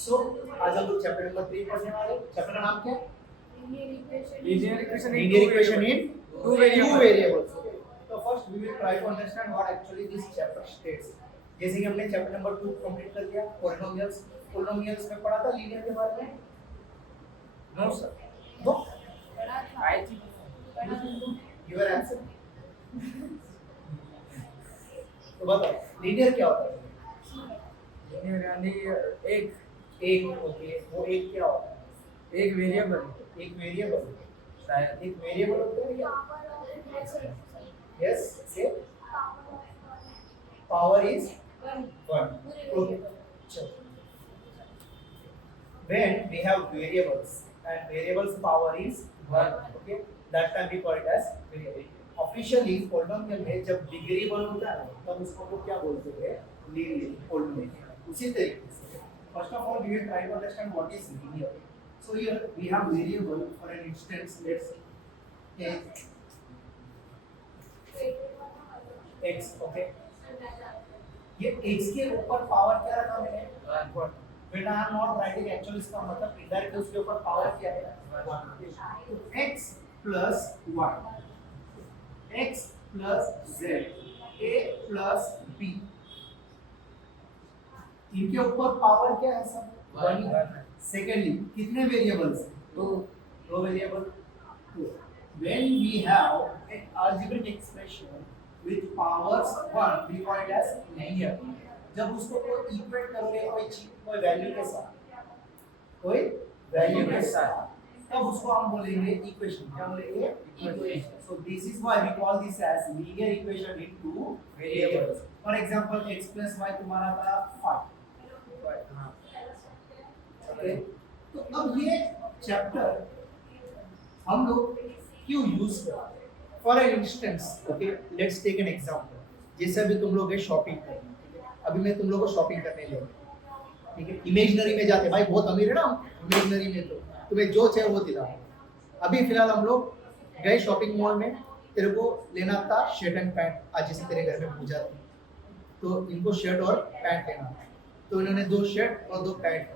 सो आज हम लोग चैप्टर नंबर 3 पढ़ने वाले हैं। चैप्टर का नाम क्या है? Linear equation Linear equation in two two variables. variables. So first we will try to understand what actually this chapter states. जैसे कि हमने चैप्टर नंबर 2 कंप्लीट कर लिया, पॉलिनोमियल्स में पढ़ा था लीनियर के बारे में। No sir. No I think your answer. तो बताओ लीनियर क्या होता है? linear यानी एक ओके, वो एक क्या होता है? एक वेरिएबल एक वेरिएबल, शायद एक वेरिएबल होता है या यस से पावर इज 1 ओके। चलो when we have variables and variables power is 1 okay, that can be called as variable. Officially polynomial में जब डिग्री 1 होता है तब उसको हम लोग क्या बोलते हैं? Linear polynomial। उसी तरीके से first of all we will try to understand what is linear. So here we have variable for an instance, let's say x okay, ये x के ऊपर पावर क्या रखा मैंने? 1। When I am not writing actually इसका मतलब indirect उसके ऊपर पावर क्या है? 1। तो x plus 1, x plus z, a plus b, इनके ऊपर पावर क्या है सब? 1। सेकेंडली कितने वेरिएबल्स? दो variable. When we have an algebraic expression with powers 1 we call it as linear. जब उसको कोई इक्वेट करोगे कोई वैल्यू के साथ तब उसको हम बोलेंगे इक्वेशन। क्या बोलेंगे? Equation. So this is why we call this as linear equation in two variables. For example x plus y तुम्हारा था 5। हाँ ओके। तो अब ये चैप्टर हम लोग क्यों यूज करते हैं? For an instance okay, let's take an example. जैसे अभी तुम लोग शॉपिंग करने, अभी मैं तुम लोग को शॉपिंग करने ले गया, ठीक है? इमेजिनरी में जाते भाई, बहुत अमीर है ना हम, इमेजिनरी में तो तुम्हें जो चाहिए वो दिला। अभी फिलहाल हम लोग गए शॉपिंग मॉल में, तेरे को लेना था शर्ट एंड पैंट, आज जैसे तेरे घर में पूजा थी तो इनको शर्ट और पैंट लेना था, तो इन्होंने 2 शर्ट और 2 पैंट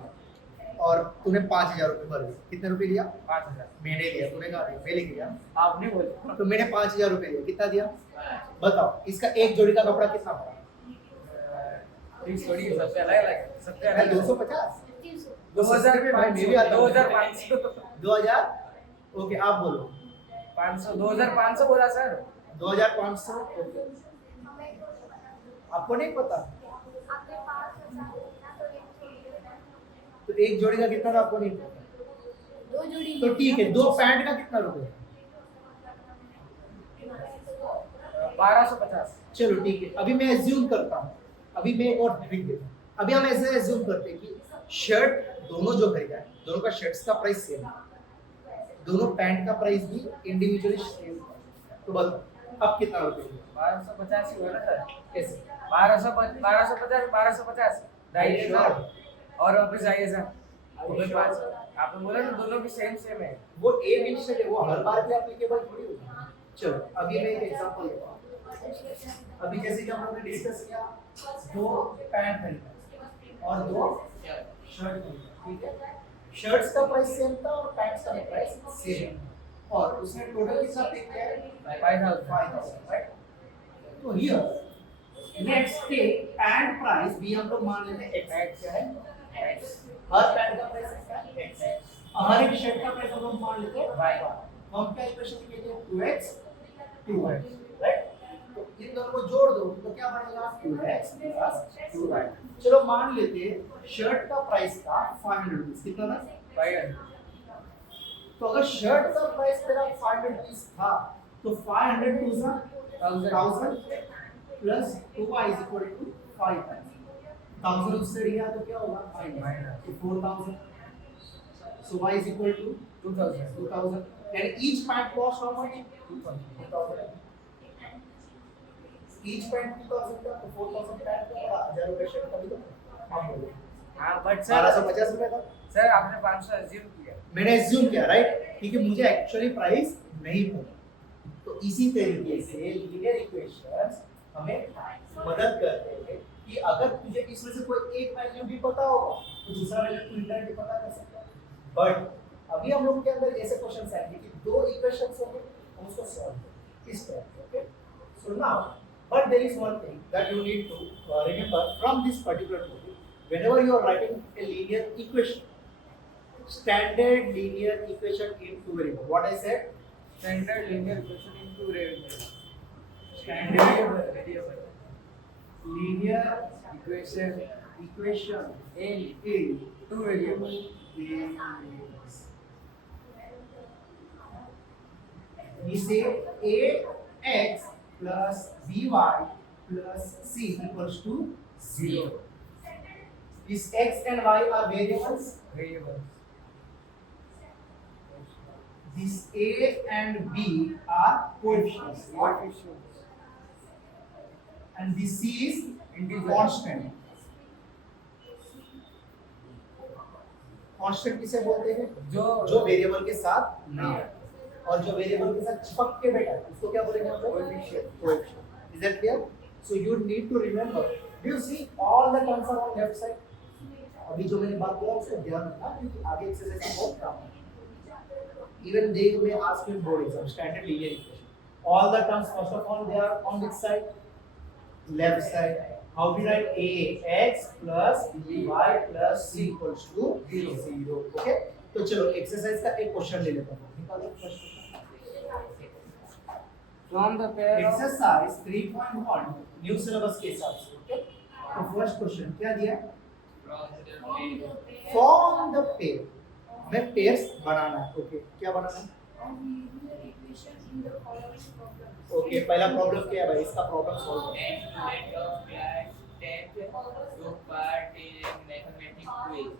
और तूने 5000 रुपये भर दिए। कितने रुपए लिया? 5000। मैंने लिया, तूने कहा मैं लेके गया, आपने बोला तो मैंने 5000 रुपये दिया। कितना दिया बताओ? इसका एक जोड़ी का कपड़ा कितना पड़ा? फिक्स थोड़ी है, सबसे अलग अलग सबसे अलग 250 2000 रुपये भाई, मैं भी आता हूँ। 2500 2000 ओके, आप बोलो 500 2500 बोला सर। 2500 ओके। आपको नहीं पता? तो एक जोड़ी का कितना था आपको नहीं पता? 2 जोड़ी तो ठीक है, 2 पैंट का कितना रुपए? 1250। चलो ठीक है, अभी मैं एज्यूम करता हूँ, अभी मैं एक और ट्रिक देता हूँ। अभी हम ऐसे एज्यूम करते हैं कि शर्ट दोनों जो खरीदा है, दोनों का शर्ट्स का प्राइस सेम है, दोनों पैंट का प्राइस भी इंडिविजुअली सेम है। तो बताओ अब कितना रुपए? 1250 ही बोला सर। कैसे? 1250 1250 250 और वापस आइए सर। आपने बोला ना दोनों की सेम है। वो एक इंस्टेंट है, वो हर बार के एप्लीकेबल थोड़ी होती है। चलो अभी मैं एक एग्जांपल देता हूँ। अभी जैसे कि हम लोगों ने डिस्कस किया, 2 पैंट खरीदा और 2 शर्ट खरीदा, ठीक है? शर्ट्स का प्राइस सेम था और पैंट्स का प्राइस सेम, और उसने टोटल कितना पे किया है? 5000 राइट? तो here let's take pant price भी हम लोग मान लेते हैं x। क्या है? x। हर पैंट का प्राइस क्या है? x। और हर एक शर्ट का प्राइस हम लोग मान लेते हैं y। हम क्या इक्वेशन लिखेंगे? 2x 2y right? तो इन दोनों को जोड़ दो तो क्या बनेगा? 2x plus 2y। चलो मान लेते हैं शर्ट का प्राइस था 500 रुपीस। कितना था? 500। तो अगर शर्ट का प्राइस तेरा 500 रुपीस था तो 500 to 1000 plus 2y is equal to 5। 1000 उससे दिया तो क्या होगा? 5 तो 4000। So y is equal to 2000 and each pant cost how much? 2000। each pant 2000 का तो 4000 pant का 1000 रुपए शर्ट का भी तो हम बोले। हाँ बट सर 1250 रुपए था। सर आपने 500 अज्यूम किया। मैंने एज्यूम किया राइट, क्योंकि मुझे एक्चुअली प्राइस नहीं पता। तो इसी तरीके से लीनियर इक्वेशंस हमें मदद करते हैं कि अगर तुझे इसमें से कोई एक वैल्यू भी पता होगा तो दूसरा वैल्यू तू इंडायरेक्टली पता कर सकता है। बट अभी हम लोग के अंदर ऐसे क्वेश्चंस आएंगे कि दो इक्वेशंस होंगे, हम उसको सॉल्व करेंगे इस तरह से। Okay, so now but there is one thing that you need to remember from this particular topic whenever you are writing a linear equation, standard linear equation in two variables. What I said? Standard linear equation in two variables. Standard variable. Linear Equation in two variables. variables. We say ax plus by plus c equals to 0. Is x and y are variables? Variables. This a and b are coefficients. Coefficients. And this c is Integer. constant. Constant किसे बोलते हैं? जो variable के साथ नहीं है और जो वेरिएबल के साथ चिपक के बैठा है उसको क्या बोलेंगे हम लोग? Coefficient. Is that clear? So you need to remember, do you see all the terms are on left side? अभी जो मैंने बात बोला उसको ध्यान रखना क्योंकि आगे एक्सरसाइज में बहुत काम है। Even they may ask you board exam standard linear equation, all the terms first of all they are on which side? Left side. How we write ax plus by plus c equals to 0. Okay? तो चलो exercise का एक question ले लेता हूँ। निकालो first question. From the pair of exercise 3.1 new syllabus के हिसाब से। ओके? तो फर्स्ट क्वेश्चन क्या दिया? Form the pair. हमें पेयर्स बनाना है। ओके, क्या बनाना है? ओके, पहला प्रॉब्लम क्या है भाई? इसका प्रॉब्लम सॉल्व करो। took part in mathematics quiz.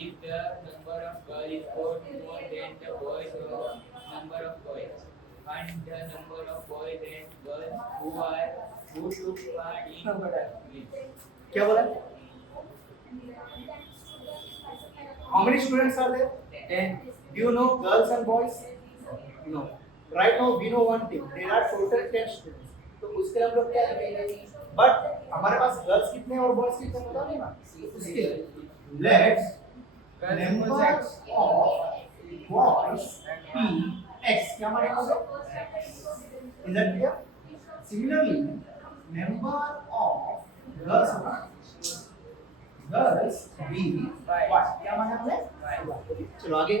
If the number of girls is more than the boys or number of boys, find the number of boys and girls who took part in the quiz. क्या बोला? How many students are there? 10. Do you know girls and boys? No. Right now we know one thing. There are total 10 students. तो उसके लिए हम लोग क्या लिखेंगे? But हमारे पास गर्ल्स कितने और बॉयज कितने पता नहीं ना? उसके लिए let's number of boys p x क्या मानेगा? Is that clear? Similarly, number of girls b y क्या माना हमने? चलो आगे।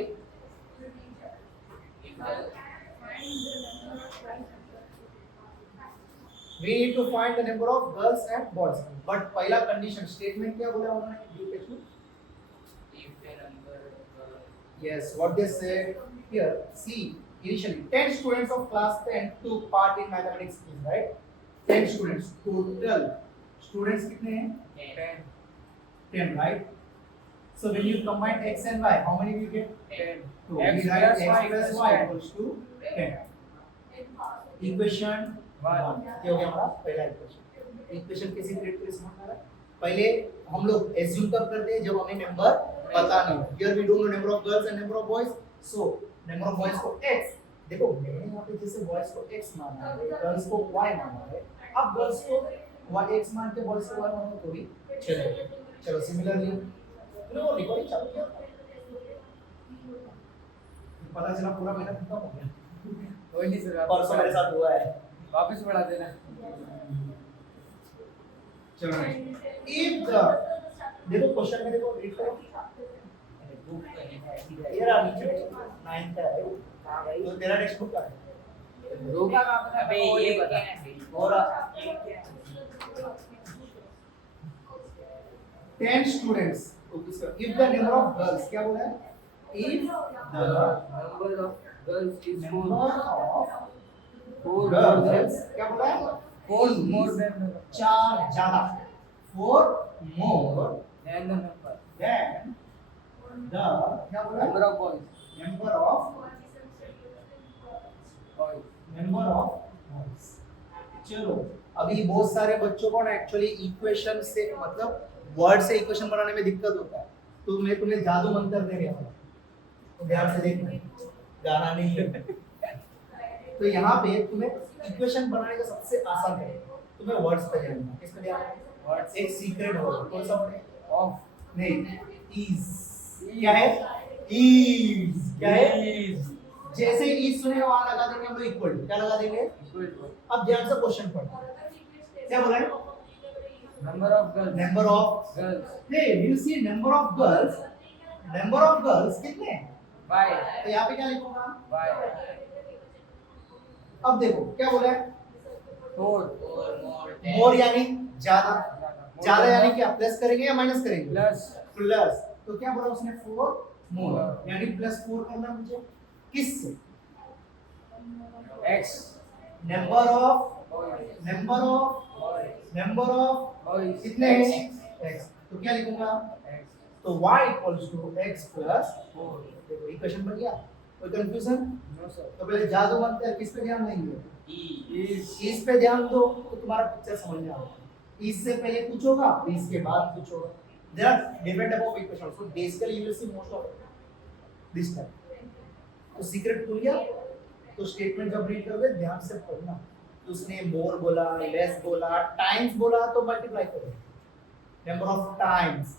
We need to find the number of girls and boys. But पहला condition statement क्या बोला उन्होंने? If the number of Yes, what they said here. See, initially 10 students of class 10 took part in mathematics quiz, right? 10 students total. Students कितने हैं? 10. 10, right? So when you combine x and y, how many will you get? 10. So X we write plus y x plus equals y 10. equals to 10. Equation 1 ये हो गया हमारा पहला equation. Equation कैसे create करें समझ आ रहा है? पहले हम लोग एज्यूम कब करते हैं? जब हमें नंबर पता नहीं हो। Here we don't know number of girls and number of boys, so number of boys को x, देखो मैंने यहाँ पे जैसे boys को x माना है, girls को y माना है, अब girls को y x मान के boys को y मानो तो भी चलेगा। चलो सिमिलरली तूने वो रिकॉर्डिंग चालू किया? पता चला पूरा महीना खत्म हो गया। कोई नहीं सर, परसों मेरे साथ हुआ है। वापस बढ़ा देना। चलो if the देखो क्वेश्चन में देखो रीड करो। ये रहा नीचे 9 का है। हां भाई तो तेरा टेक्स्ट बुक का है। रोका का पता अबे ये क्या है? और ये क्या है? 10 students if the number of girls क्या बोला है? If the number of girls is number of 4 girls क्या बोला है? 4 more than चार ज्यादा 4 more the number than the क्या बोला है? number of boys. number of Boys. boys। चलो अभी बहुत सारे बच्चों को ना एक्चुअली इक्वेशन से मतलब वर्ड से इक्वेशन बनाने में दिक्कत होता है, तो मैं तुम्हें जादू मंत्र दे रहा हूँ, तो ध्यान से देखना, गाना नहीं है। तो यहाँ पे तुम्हें इक्वेशन बनाने का सबसे आसान है, तुम्हें वर्ड्स पे ध्यान देना। किस पे ध्यान देना? What's एक सीक्रेट होगा कौन सा वर्ड है ऑफ नहीं इज क्या है इज क्या है जैसे ही इज सुने वहां लगा देंगे हम लोग इक्वल क्या लगा देंगे अब ध्यान से क्वेश्चन पढ़ो क्या बोला है number of girls number of girls hey you see number of girls कितने हैं बाय तो यहाँ पे क्या लिखूंगा बाय अब देखो क्या बोला है 4 मोर यानी ज्यादा ज्यादा यानी क्या प्लस करेंगे या माइनस करेंगे प्लस प्लस तो क्या बोला उसने 4 मोर यानी प्लस 4 करना मुझे किससे x नंबर ऑफ बॉयज कितने हैं x तो क्या लिखूंगा तो y equals to x plus 4 देखो इक्वेशन बन गया कोई कंफ्यूजन नो सर तो पहले जादू बनते हैं किस पे ध्यान देंगे इज इस पे ध्यान दो तो तुम्हारा पिक्चर समझ में आएगा इससे पहले कुछ होगा इसके बाद कुछ होगा there are different type of equation so basically you will see most of this type तो सीक्रेट खुल गया तो स्टेटमेंट जब रीड करोगे ध्यान से पढ़ना तो उसने मोर बोला लेस बोला टाइम्स बोला तो मल्टीप्लाई करो number of times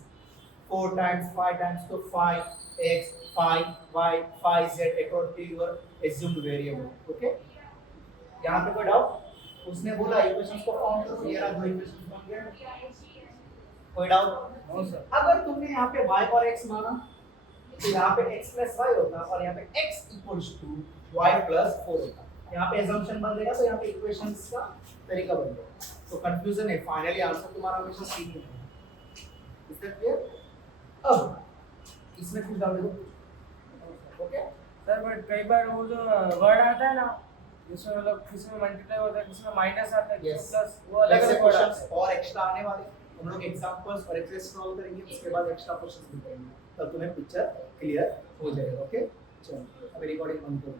4 times 5 times तो 5x 5y 5z according to your assumed variable okay यहाँ पे कोई डाउट उसने बोला इक्वेशंस को फॉर्म करो ये रहा दो इक्वेशंस बन गए कोई डाउट नो सर अगर तुमने यहाँ पे y और x माना तो यहाँ पे x प्लस y होता और यहाँ पे x equals to y plus 4 होता यहाँ पे assumption बन जाएगा तो यहाँ पे इक्वेशंस का तरीका बन जाएगा तो कंफ्यूजन है फाइनली आंसर तुम्हारा हमेशा सी में है इज दैट क्लियर अब इसमें कुछ डाल दो ओके सर बट कई बार वो जो वर्ड आता है ना जिसमें मतलब किसी में मल्टीप्लाई होता है किसी में माइनस आता है किसी में प्लस वो अलग अलग वर्ड आते हैं और एक्स्ट्रा आने वाले हम लोग एग्जांपल्स और एक्सरसाइज सॉल्व करेंगे उसके बाद एक्स्ट्रा क्वेश्चंस भी करेंगे तब तुम्हें पिक्चर क्लियर हो जाएगा ओके चलो अभी रिकॉर्डिंग बंद करो